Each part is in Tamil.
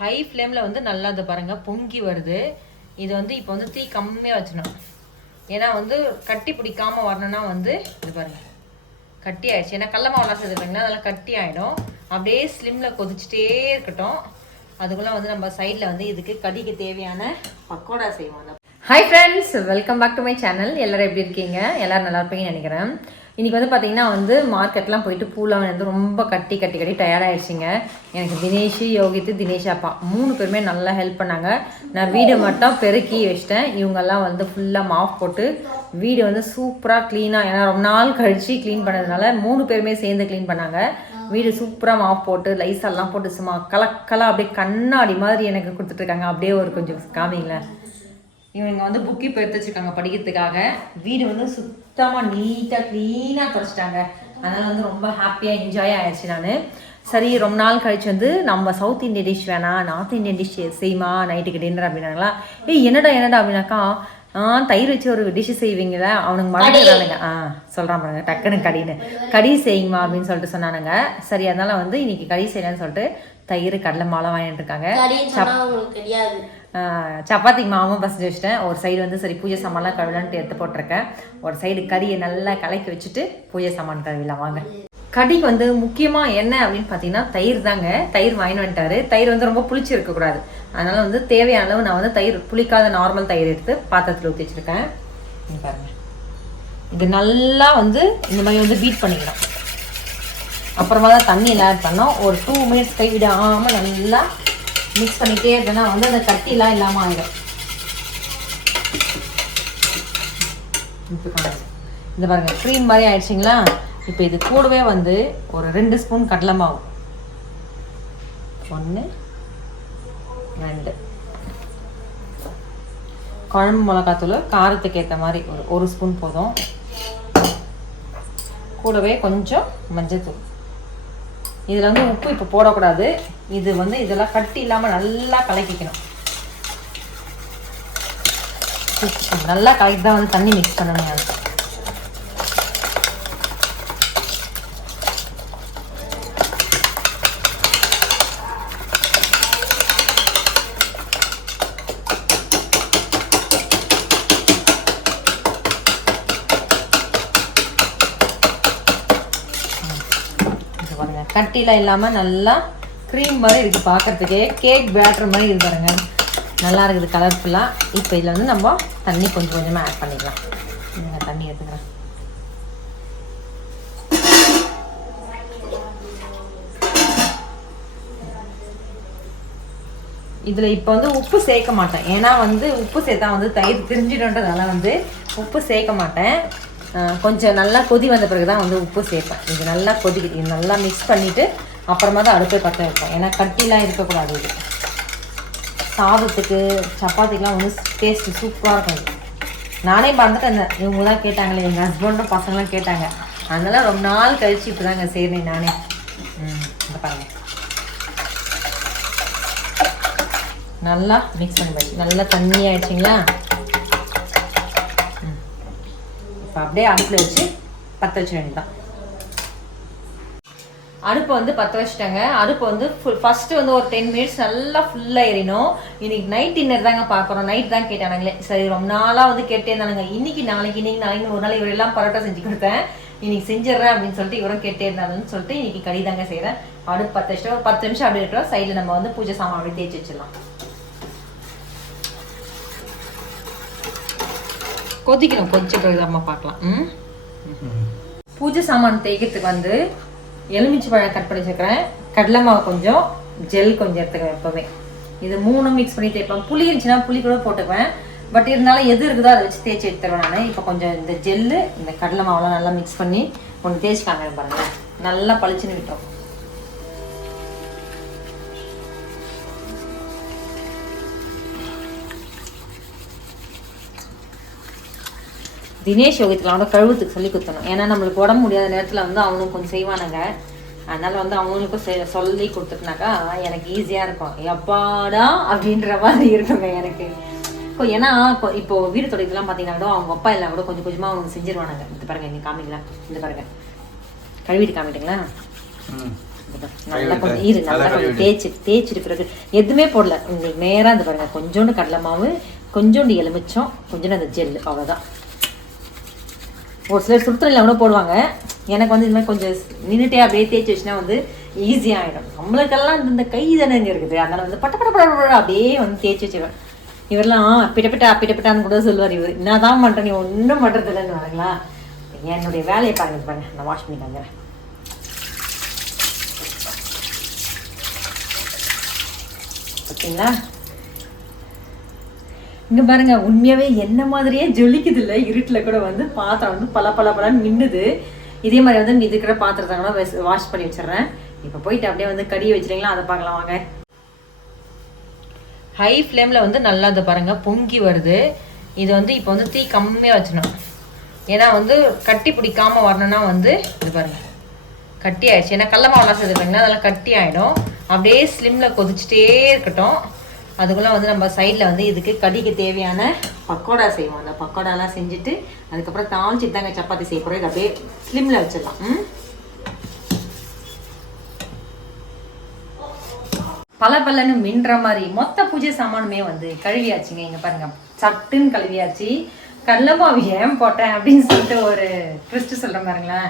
ஹை ஃப்ளேமில் வந்து நல்லா இது பாருங்கள் பொங்கி வருது. இது வந்து இப்போ வந்து தீ கம்மியாக வச்சிடணும். ஏன்னா வந்து கட்டி பிடிக்காமல் வரணும்னா வந்து இது பாருங்கள் கட்டி ஆயிடுச்சு. ஏன்னா கடல மாவுலாம் சேர்த்துக்கிட்டிங்கன்னா அதெல்லாம் கட்டி ஆகிடும். அப்படியே ஸ்லிம்மில் கொதிச்சுட்டே இருக்கட்டும். அதுக்குள்ளே வந்து நம்ம சைடில் வந்து இதுக்கு கடிக்கு தேவையான பக்கோடா செய்வோம். Hi friends, welcome back to my channel. எல்லோரும் எப்படி இருக்கீங்க? எல்லோரும் நல்லா இருப்பீங்கன்னு நினைக்கிறேன். இன்றைக்கி வந்து பார்த்திங்கன்னா வந்து மார்க்கெட்லாம் போயிட்டு பூலாம் வந்து ரொம்ப கட்டி டயர்ட் ஆகிடுச்சிங்க. எனக்கு தினேஷ், யோகித்து, தினேஷ் அப்பா 3 பேருமே நல்லா ஹெல்ப் பண்ணாங்க. நான் வீடு மட்டும் பெருக்கி வச்சிட்டேன். இவங்கெல்லாம் வந்து ஃபுல்லாக மாஃப் போட்டு வீடு வந்து சூப்பராக க்ளீனாக, ஏன்னா ரொம்ப நாள் கழித்து க்ளீன் பண்ணதுனால 3 பேருமே சேர்ந்து க்ளீன் பண்ணாங்க. வீடு சூப்பராக மாஃப் போட்டு லைஸெல்லாம் போட்டு சும்மா கலக்கலாக அப்படியே கண்ணாடி மாதிரி எனக்கு கொடுத்துட்ருக்காங்க. அப்படியே ஒரு கொஞ்சம் காமிங்களேன். இவங்க வந்து புக்கி இப்போ எடுத்து வச்சுருக்காங்க படிக்கிறதுக்காக. வீடு வந்து சுத்தமாக நீட்டாக க்ளீனாக தொடச்சிட்டாங்க. அதனால் வந்து ரொம்ப ஹாப்பியாக என்ஜாய் ஆகிடுச்சு. நான் சரி ரொம்ப நாள் கழிச்சு வந்து நம்ம சவுத் இந்தியன் டிஷ் வேணாம், நார்த் இந்தியன் டிஷ் செய்யுமா நைட்டுக்கு டின்னர் அப்படின்னாங்களா. என்னடா அப்படின்னாக்கா, தயிர் வச்சு ஒரு டிஷ்ஷு செய்வீங்கள, அவனுக்கு மறந்துடுறானுங்க. சொல்கிறான் பாருங்க டக்குன்னு கடி செய்யுமா அப்படின்னு சொல்லிட்டு சொன்னானுங்க. சரி அதனால வந்து இன்னைக்கு கடி செய்யலான்னு சொல்லிட்டு தயிர் கடலை மாலை வாங்கிட்டு இருக்காங்க. சப்பாத்திக்கு மாவும் பசஞ்சு வச்சுட்டேன். ஒரு சைடு வந்து சரி பூஜை சாமான்லாம் கழுவலான்ட்டு எடுத்து போட்டிருக்கேன். ஒரு சைடு கறியை நல்லா கலக்கி வச்சுட்டு பூஜை சாமான் கழுவிலாம் வாங்க. கடிக்கு வந்து முக்கியமாக என்ன அப்படின்னு பார்த்தீங்கன்னா தயிர் தாங்க. தயிர் வாங்கிட்டு வந்துட்டாரு. தயிர் வந்து ரொம்ப புளிச்சு இருக்கக்கூடாது. அதனால் வந்து தேவையான அளவு நான் வந்து தயிர் புளிக்காத நார்மல் தயிர் எடுத்து பாத்திரத்தில் ஊற்றி வச்சுருக்கேன். பாருங்கள், இது நல்லா வந்து இந்த மாதிரி வந்து பீட் பண்ணிக்கலாம். அப்புறமா தான் தண்ணியில் ஆட் பண்ணோம். ஒரு 2 மினிட்ஸ் கை விடாமல் நல்லா மிக்ஸ் பண்ணிகிட்டே இருக்கேன்னா வந்து அந்த கட்டிலாம் இல்லாமல் ஆகிடும். இந்த பாருங்கள் க்ரீம் மாதிரி ஆயிடுச்சிங்களா. இப்போ இது கூடவே வந்து ஒரு 2 ஸ்பூன் கடலை மாவு, 1 2 குழம்பு மிளகாத்தூள் காரத்துக்கு ஏற்ற மாதிரி ஒரு ஸ்பூன் போதும். கூடவே கொஞ்சம் மஞ்சள்தூள். இதில் வந்து உப்பு இப்போ போடக்கூடாது. இது வந்து இதெல்லாம் கட்டி இல்லாமல் நல்லா கலக்கிக்கணும். நல்லா கலக்கி தான் வந்து தண்ணி மிக்ஸ் பண்ணணும். கட்டிலாம் இல்லாமல் நல்லா க்ரீம் மாதிரி இருக்குது. பார்க்குறதுக்கே கேக் பேட்டர் மாதிரி இது பாருங்க, நல்லா இருக்குது கலர்ஃபுல்லாக. இப்போ இதில் வந்து நம்ம தண்ணி கொஞ்சம் கொஞ்சமாக ஆட் பண்ணிடலாம். நீங்கள் தண்ணி எடுத்துக்கிறேன். இதில் இப்போ வந்து உப்பு சேர்க்க மாட்டேன். ஏன்னா வந்து உப்பு சேர்த்தா வந்து தயிர் திரிஞ்சிடுன்றதால வந்து உப்பு சேர்க்க மாட்டேன். கொஞ்சம் நல்லா கொதி வந்த பிறகு தான் வந்து உப்பு சேர்ப்பேன். இது நல்லா கொதிக்குது. இது நல்லா மிக்ஸ் பண்ணிவிட்டு அப்புறமா தான் அடுப்பை பற்ற வைப்பேன். ஏன்னா கட்டிலாம் இருக்கக்கூடாது. இது சாதத்துக்கு சப்பாத்திக்கெலாம் வந்து டேஸ்ட்டு சூப்பராக இருக்கும். நானே மறந்துட்டேன். இவங்க தான் கேட்டாங்களே, எங்கள் ஹஸ்பண்டும் பசங்களாம் கேட்டாங்க. அதனால் ரொம்ப நாள் கழிச்சு இப்போ தாங்க செய்கிறேன் நானே. இந்த பாருங்க நல்லா மிக்ஸ் பண்ணி நல்லா தண்ணி ஆயிடுச்சிங்களா. இப்போ அப்படியே அடுப்பில் வச்சு பற்ற வச்ச வேண்டியதான். அடுப்பை வந்து பற்ற வச்சுட்டாங்க. அடுப்பு வந்து ஃபஸ்ட்டு வந்து ஒரு 10 மினிட்ஸ் நல்லா ஃபுல்லாக எறினோம். இன்றைக்கி நைட் டின்னர் தாங்க பார்க்குறோம். நைட் தான் கேட்டானுங்களே. சரி ரொம்ப நாளாக வந்து கேட்டே இருந்தானுங்க. இன்றைக்கி நாளைக்கு ஒரு நாள் இவரெல்லாம் பரோட்டா செஞ்சு கொடுத்தேன். இன்றைக்கி செஞ்சிடறேன் அப்படின்னு சொல்லிட்டு இவரும் கேட்டே இருந்தாங்கன்னு சொல்லிட்டு இன்றைக்கி கறி தாங்க செய்கிறேன். அடுப்பு பற்ற வச்சுட்டு ஒரு 10 நிமிஷம் அப்படி இருக்கிறோம். சைடில் நம்ம வந்து பூஜை சாமான் அப்படி தேய்ச்சி வச்சிடலாம். கொதிக்கணும். கொதிச்ச பிறகு அம்மா பார்க்கலாம். பூஜை சாமான் தேய்க்கிறதுக்கு வந்து எலுமிச்சை பழம் கட் பண்ணி வச்சுக்கிறேன். கடலை மாவு கொஞ்சம், ஜெல் கொஞ்சம் எடுத்துக்குவேன். எப்போவுமே இது 3 மிக்ஸ் பண்ணி தேய்ப்பேன். புளி இருந்துச்சுன்னா புளி கூட போட்டுக்குவேன். பட் இருந்தாலும் எது இருக்குதோ அதை வச்சு தேய்ச்சி எடுத்துருவேன் நான். இப்போ கொஞ்சம் இந்த ஜெல்லு இந்த கடலை மாவுலாம் நல்லா மிக்ஸ் பண்ணி ஒன்று தேய்ச்சிக்காங்க பாருங்கள். நல்லா பளிச்சுன்னு விட்டோம். தினேஷ் யோகத்தில் அவனை கழுவுறதுக்கு சொல்லி கொடுத்தணும். ஏன்னா நம்மளுக்கு உடம்பு முடியாத நேரத்தில் வந்து அவனுக்கு கொஞ்சம் செய்வானுங்க. அதனால் வந்து அவங்களுக்கும் சொல்லி கொடுத்துட்டுனாக்கா எனக்கு ஈஸியாக இருக்கும். எப்பாடா அப்படின்ற மாதிரி இருக்குங்க எனக்கு. ஏன்னா இப்போ வீடு தொடக்கலாம் பார்த்தீங்கன்னா அவங்க அப்பா எல்லாம் கூட கொஞ்சம் கொஞ்சமாக அவங்க செஞ்சிருவானுங்க. இந்த பாருங்க இங்கே காமிக்கலாம். இந்த பாருங்க கழுவிட்டு காமிட்டுங்களா. நல்லா கொஞ்சம் நல்லா கொஞ்சம் தேய்ச்சிட்டு பிறகு எதுவுமே போடல. உங்களுக்கு நேராக இந்த பாருங்க, கொஞ்சோண்டு கடலை மாவு, கொஞ்சோண்டு எலுமிச்சம், கொஞ்சோண்டு அந்த ஜெல்லு, அவ்வளோதான். ஒரு சிலர் சுடுத்தண்ணில் கூட போடுவாங்க. எனக்கு வந்து இந்த மாதிரி கொஞ்சம் நின்றுட்டே அப்படியே தேய்ச்சி வச்சுன்னா வந்து ஈஸியாகிடும். நம்மளுக்கெல்லாம் இந்த கை தானேங்க இருக்குது, அதனால வந்து பட்ட பட்ட பட அப்படியே வந்து தேய்ச்சி வச்சுருவேன். இவரெல்லாம் பிட்டப்பிட்டான்னு கூட சொல்லுவார். இவர் என்ன தான் பண்ணுறேன், நீ ஒன்றும் பண்ணுறது இல்லைன்னு வரீங்களா. என்னுடைய வேலையை பாருங்க, நான் வாஷ் பண்ணி தந்துடுறேன். ஓகேங்களா, இங்கே பாருங்க, உண்மையாகவே என்ன மாதிரியே ஜொலிக்குது இல்லை, இருட்டில் கூட வந்து பாத்திரம் வந்து பல மின்னுது. இதே மாதிரி வந்து இருக்கிற பாத்திரத்தை கூட வாஷ் பண்ணி வச்சிடுறேன். இப்போ போயிட்டு அப்படியே வந்து கடியை வச்சுருங்களா, அதை பார்க்கலாம் வாங்க. ஹை ஃப்ளேமில் வந்து நல்லா அதை பாருங்க பொங்கி வருது. இது வந்து இப்போ வந்து தீ கம்மியாக வச்சிடணும். ஏன்னா வந்து கட்டி பிடிக்காமல் வரணும்னா வந்து இது பாருங்க கட்டி ஆயிடுச்சு. ஏன்னா கடல மாவுலாம் சேர்த்துக்கிட்டிங்கன்னா அதெல்லாம் கட்டி ஆகிடும். அப்படியே ஸ்லிம்மில் கொதிச்சுட்டே இருக்கட்டும். அதுக்குள்ளே வந்து நம்ம சைடில் வந்து இதுக்கு கடிக்கு தேவையான பக்கோடா செய்வோம். அந்த பக்கோடாலாம் செஞ்சுட்டு அதுக்கப்புறம் தாளிச்சிட்டு தாங்க சப்பாத்தி செய்ய போகிறோம். இது அப்படியே ஸ்லிம்மில் வச்சிடலாம். பலன்னு மின்ற மாதிரி மொத்த பூஜை சாமானுமே வந்து கழுவியாச்சுங்க. இங்கே பாருங்க, சட்டுன்னு கழுவியாச்சு. கடலை மாவு ஏன் போட்டேன் அப்படின்னு சொல்லிட்டு ஒரு ட்விஸ்ட் சொல்கிறேன் பாருங்களேன்.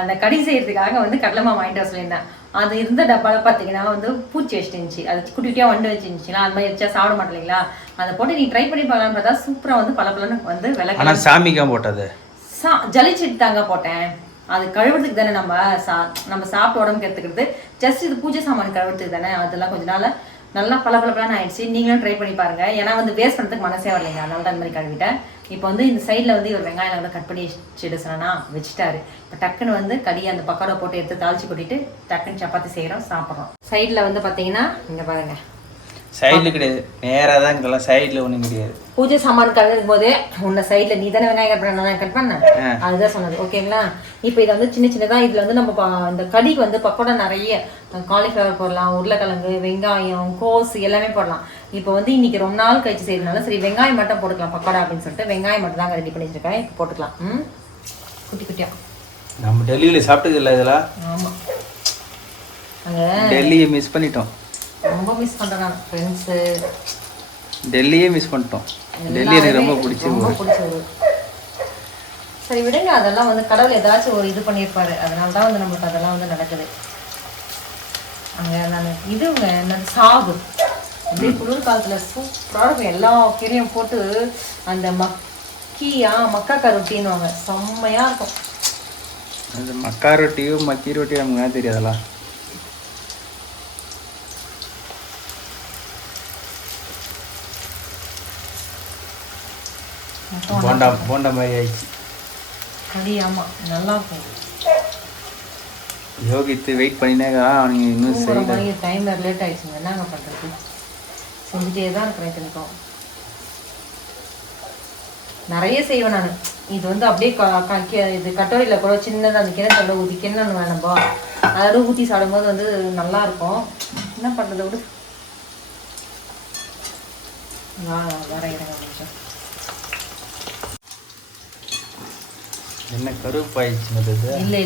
அந்த கடி செய்யறதுக்காக வந்து கடலை மாவு வாங்கிட்டு வர சொல்லியிருந்தேன். அது இருந்த டப்பாவில் பார்த்தீங்கன்னா வந்து பூச்சி வச்சுட்டு இருந்துச்சு. அது குட்டியாக வண்டு வச்சுருந்துச்சுன்னா அது மாதிரி வச்சா சாப்பிட மாட்டேங்களா. அதை போட்டு நீ ட்ரை பண்ணி பார்க்கலான்னு பார்த்தா சூப்பராக வந்து பலன்னு வந்து விலை சாமிக்கா போட்டது ஜலிச்சிட்டு தாங்க போட்டேன். அது கழுவுறதுக்கு தானே நம்ம சாப்பிட்டு உடம்புக்கு எடுத்துக்கிறது. ஜஸ்ட் இது பூஜை சாமான் கழுவுறதுக்கு தானே. அதெல்லாம் கொஞ்ச நாள் நல்லா பலன்னு ஆயிடுச்சு. நீங்களும் ட்ரை பண்ணி பாருங்க. ஏன்னா வந்து வேஸ்ட் பண்ணுறதுக்கு மனசே வரலைங்க, அதனால தான் இந்த மாதிரி கழுவிட்டேன். இப்போ வந்து இந்த சைடில் வந்து ஒரு வெங்காயம் வந்து கட் பண்ணி வச்சுட்டு சொன்னா வச்சுட்டாரு. இப்போ டக்குன்னு வந்து கடியை அந்த பக்கோடா போட்டு எடுத்து தாளிச்சு கொட்டிட்டு டக்குன்னு சப்பாத்தி செய்கிறோம், சாப்பிட்றோம். சைடில் வந்து பார்த்தீங்கன்னா இங்கே பாருங்க, சைடில் கிடையாது, நேராக தான் இருக்கலாம். சைடில் ஒன்றும் கிடையாது. பூஜை சாமான் கழுவும் போதே உன்னை சைடில் நீ தானே வெங்காயம் கட் பண்ண, கட் பண்ணேன், அதுதான் சொன்னது. ஓகேங்களா, இப்போ இதை வந்து சின்னதாக இதில் வந்து நம்ம இந்த கடிக்கு வந்து பக்கோடா நிறைய காலிஃப்ளவர் போடலாம், உருளைக்கிழங்கு, வெங்காயம், கோஸ் எல்லாமே போடலாம். இப்போ வந்து இன்னைக்கு ரொம்ப நாள் கழிச்சு செய்யறதுனால சரி வெங்காயம் மட்டும் போட்டுக்கலாம் பக்கோடா அப்படின்னு சொல்லிட்டு வெங்காயம் மட்டும் தாங்க ரெடி பண்ணி வச்சிருக்கேன். இப்போ போட்டுக்கலாம். குட்டியா நம்ம டெல்லியில் சாப்பிட்டது இல்லை இதெல்லாம். ஆமாம், அங்கே டெல்லியை மிஸ் பண்ணிட்டோம். ரொம்ப மிஸ் பண்ணுறேன் நான் ஃப்ரெண்ட்ஸு. டெல்லியே மிஸ் பண்ணிட்டோம். டெல்லி எனக்கு ரொம்ப பிடிச்சது. சரி விடுங்க, அதெல்லாம் வந்து கடவுள் ஏதாச்சும் ஒரு இது பண்ணியிருப்பாரு. அதனால தான் வந்து நம்மளுக்கு அதெல்லாம் வந்து நடக்குது. அங்கே நான் இதுங்க என்னது சாகு அப்படியே குளிர் காலத்தில் சூப்பராக இருக்கும். எல்லா கீரையும் போட்டு அந்த மக்கா ரொட்டின்னுவாங்க, செம்மையாக இருக்கும். அந்த மக்கா ரொட்டியும் மக்கி ரொட்டியும் நமக்கு தெரியாதெல்லாம். போண்டா மாதிரி ஆயிடுச்சு கறி. ஆமாம், நல்லா இருக்கும். யோகித்து வெயிட் பண்ணினே அவனுங்க இன்னும் சரி டைம் லேட் ஆயிடுச்சுங்க, என்னங்க பண்ணுறது, செஞ்சுட்டே தான் இருக்கிறேன். தெரியும் நிறைய செய்வேன் நான். இது வந்து அப்படியே இது கட்டோரியில் கூட சின்னதாக அந்த கிணத்துல ஊற்றி கிண்ணம் வேணும்போ அதோட ஊற்றி சாப்பிடும்போது வந்து நல்லா இருக்கும். என்ன பண்ணுறது விடு, வர இடங்க கொஞ்சம். என்ன கருப்பாயிடுச்சு? இல்லை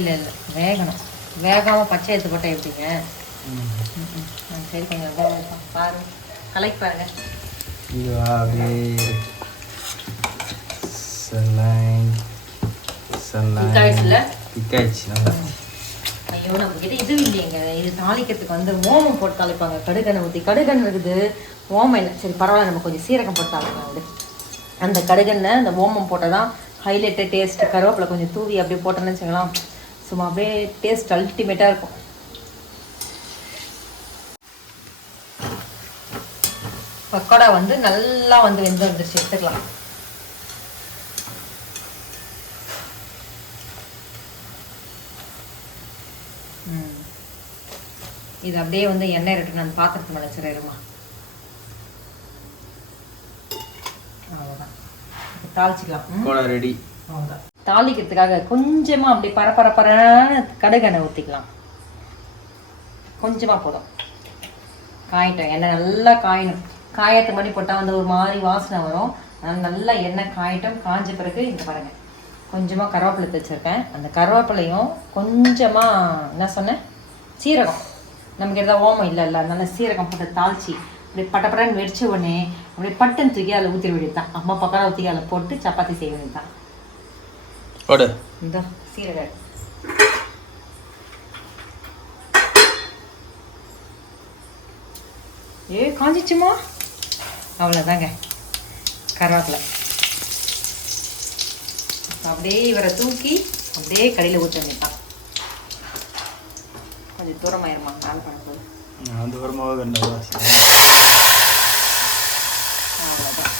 வேகணும். வேகாமல் பச்சை எடுத்து போட்டால் எப்படிங்க? சரி கொஞ்சம் பாரு, கலெக்ட் பாருங்க. இதுவா அப்படியே திக்காயிடுச்சு நல்லா. ஐயோ, நம்ம கிட்ட இது இல்லைங்க. இது தாளிக்கிறதுக்கு வந்து ஓமம் போட்டு தாளிப்பாங்க. கடுகெண்ணெய் ஊற்றி, கடுகெண்ணெய் இருக்குது, ஓமம் இல்லை. சரி பரவாயில்ல, நம்ம கொஞ்சம் சீரகம் போட்டு தாளிக்கலாம். அப்படி அந்த கடுகெண்ணெய் அந்த ஓமம் போட்டால் தான் ஹைலைட்டு டேஸ்ட்டு. கருவேப்பிலை கொஞ்சம் தூவி அப்படியே போட்டோன்னு வச்சுக்கலாம், சும்மா அப்படியே டேஸ்ட் அல்டிமேட்டாக இருக்கும். பக்கோடா வந்து நல்லா வந்து வெந்து வந்துருச்சு, எடுத்துக்கலாம். இது அப்படியே வந்து எண்ணெய் ரெட்டு நான் பாத்திரத்து மேலே வச்சுருமா. அவ்வளோதான், தாளிச்சிக்கலாம். ரெடி. அவ்வளோதான். தாளிக்கிறதுக்காக கொஞ்சமாக அப்படி பரப்பரப்பரான கடுகெண்ணெய் ஊற்றிக்கலாம். கொஞ்சமாக போதும். காயிட்டோம், எண்ணெய் நல்லா காயணும். காயத்துக்கு மணி போட்டால் வந்து ஒரு மாதிரி வாசனை வரும். அதனால் நல்லா எண்ணெய் காயிட்டும். காஞ்ச பிறகு இங்கே பாருங்கள், கொஞ்சமாக கருவேப்பிலை வச்சுருக்கேன். அந்த கருவேப்பிலையும் கொஞ்சமாக என்ன சொன்னேன், சீரகம் நமக்கு எதாவது ஓமம் இல்லை அதனால சீரகம் போட்டு தாளிச்சி அப்படியே பட்டப்படன்னு வெடிச்ச உடனே அப்படியே பட்டுன்னு தூக்கி அதில் ஊற்றி வேண்டியது தான். அம்மா பக்கம் ஊற்றி அதில் போட்டு சப்பாத்தி செய்ய வேண்டியது தான். இந்த சீரகம் காஞ்சிச்சுமா, அவ்வளோதாங்க. கருவேப்பிலை அப்படியே இவரை தூக்கி அப்படியே கடையில் ஊற்ற வேண்டியதான். கொஞ்சம் தூரமாயிருமா கால் பண்ணும்போது அவ்வளோதான்.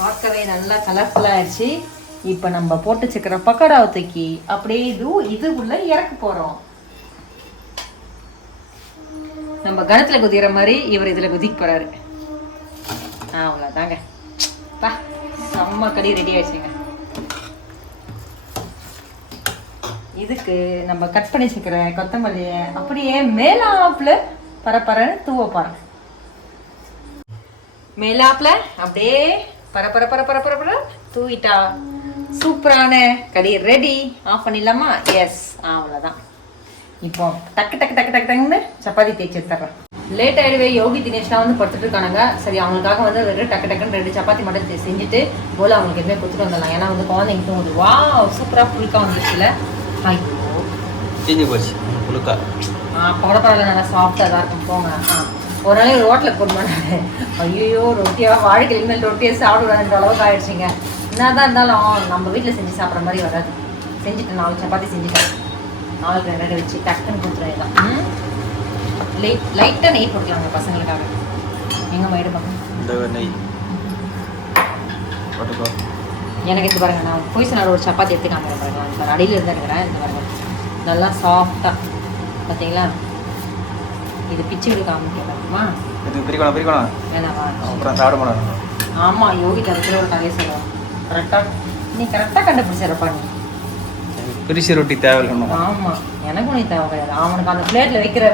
பார்க்கவே நல்லா கலர்ஃபுல்லாக ஆயிடுச்சு. இப்போ நம்ம போட்டு வச்சுக்கிற பக்கோடாவை தூக்கி அப்படியே இதுக்குள்ள இறக்க போகிறோம். நம்ம கணத்தில் குதிக்கிற மாதிரி இவர் இதில் குதிக்க போகிறாரு. அவ்வளோதாங்க. பா செம்ம கறி ரெடி ஆயிடுச்சுங்க. இதுக்கு நம்ம கட் பண்ணி வச்சுக்கிற கொத்தமல்லியை அப்படியே மேலாப்பில் பரப்பரன்னு தூவ போகிறோம். மேலாப்பில் அப்படியே பரப்பர தூவிட்டா சூப்பரான கறி ரெடி. ஆஃப் பண்ணிடலாமா? எஸ், அவ்வளோதான். இப்போ டக்கு டக்கு டக்கு டக்கு டக்குன்னு சப்பாத்தி தேய்ச்சி எடுத்துறேன். லேட் ஆகிடுவே. யோகி தினேஷ்லாம் வந்து படுத்துட்டு இருக்கானுங்க. சரி, அவங்களுக்காக வந்து டக்கு டக்குன்னு 2 சப்பாத்தி மட்டும் செஞ்சுட்டு போல அவங்களுக்கு எதுவுமே கொடுத்துட்டு வந்துடலாம். ஏன்னா வந்து குழந்தைங்க தூங்குது. வா சூப்பராக புழுக்கா வந்துச்சுல. புழுக்கா பக்கோட பரவாயில்ல, நல்லா சாஃப்டாக தான் இருக்கும். போங்க. ஒரு நாளைக்கு ஒரு ஹோட்டலுக்கு கொண்டு போனாரு. ஐயோ ரொட்டியாக வாழ்க்கையில் மேல் ரொட்டியை சாப்பிடுவான்ற அளவுக்கு ஆயிடுச்சுங்க. என்ன தான் இருந்தாலும் நம்ம வீட்டில் செஞ்சு சாப்பிட்ற மாதிரி வராது. செஞ்சுட்டு 4 சப்பாத்தி செஞ்சுட்டேன். 4 2 வச்சு டக்குன்னு கொடுத்துருவேன் தான். லைட்டாக நெய் போட்டுக்கலாங்க பசங்களுக்காக. எங்கள் மயிடு பக்கம் நெய் எனக்கு இது பாருங்க. நான் பொய்சனார் ஒரு சப்பாத்தி எடுத்து காமிக்கிறேன் பாருங்க. இப்போ அடியில் இருந்தா இருக்கிறேன். இந்த பாருங்க நல்லா சாஃப்டாக பார்த்தீங்களா. இது பிச்சு விடு காமிக்கலாமா? வேணாமா? ஆமாம், யோகி தரத்துல ஒரு கதையை சொல்லுவான். கரெக்டாக நீ கரெக்டாக கண்டுபிடிச்சிடப்பா. நீ பிரிச்சு ரொட்டி தேவையில்லை. ஆமாம், எனக்கும் நீ தேவை கிடையாது. அவனுக்கு அந்த பிளேட்டில் வைக்கிற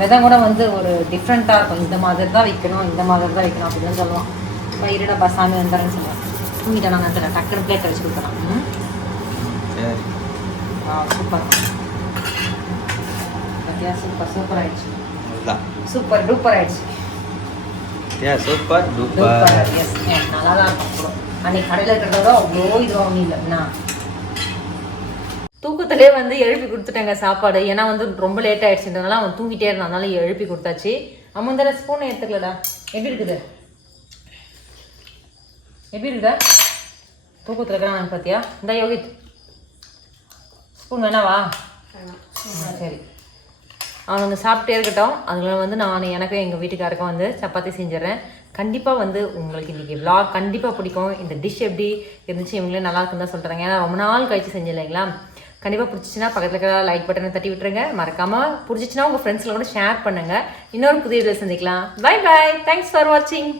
விதம் கூட வந்து ஒரு டிஃப்ரெண்ட்டாக இருக்கும். இந்த மாதிரி தான் வைக்கணும், இந்த மாதிரி தான் வைக்கணும் அப்படின்னு சொல்லுவான். இப்போ இருடா பசாமி வந்துடுறேன்னு சொல்லுவான். தூங்கிட்டேன் நான் அதில் டக்குனு பிளேட்டை வச்சு கொடுக்குறான். சூப்பர் பார்த்தியா? சூப்பர் ஆயிடுச்சு. சூப்பர் டூப்பர் ஆயிடுச்சு. Super duper. எஸ், நல்லா தான் இருக்கும். அன்னைக்கு கடையில் இருக்கிறத விட அவ்வளோ இதுவாக ஒன்றும் இல்லைண்ணா. தூக்கத்திலே வந்து எழுப்பி கொடுத்துட்டேங்க சாப்பாடு. ஏன்னா வந்து ரொம்ப லேட் ஆயிடுச்சுன்றதுனால அவன் தூங்கிட்டே இருந்தான். அதனால எழுப்பி கொடுத்தாச்சு. அம்மா இந்த ஸ்பூனை எடுத்துக்கலடா. எப்படி இருக்குது? எப்படி இருக்குதா? தூக்கத்தில் இருக்கிறான் பார்த்தியா? இந்த யோகித் ஸ்பூன் வேணாவா? சரி, அவனுங்க சாப்பிட்டே இருக்கட்டும். அதில் வந்து நான் எனக்கும் எங்கள் வீட்டுக்காருக்கும் வந்து சப்பாத்தி செஞ்சிடறேன். கண்டிப்பாக வந்து உங்களுக்கு இன்றைக்கி vlog கண்டிப்பாக பிடிக்கும். இந்த டிஷ் எப்படி இருந்துச்சு, இவங்களே நல்லா இருக்குன்னு தான் சொல்கிறாங்க. ஏன்னா ரொம்ப நாள் கழிச்சு செஞ்சு இல்லைங்களா. கண்டிப்பாக பிடிச்சிச்சின்னா பக்கத்தில் இருக்கிற லைக் பட்டனை தட்டி விட்டுருங்க. மறக்காமல் பிடிச்சிச்சின்னா உங்கள் ஃப்ரெண்ட்ஸில் கூட ஷேர் பண்ணுங்கள். இன்னொரு புதிய இதில் சந்திக்கலாம். Bye bye. தேங்க்ஸ் ஃபார் வாட்சிங்.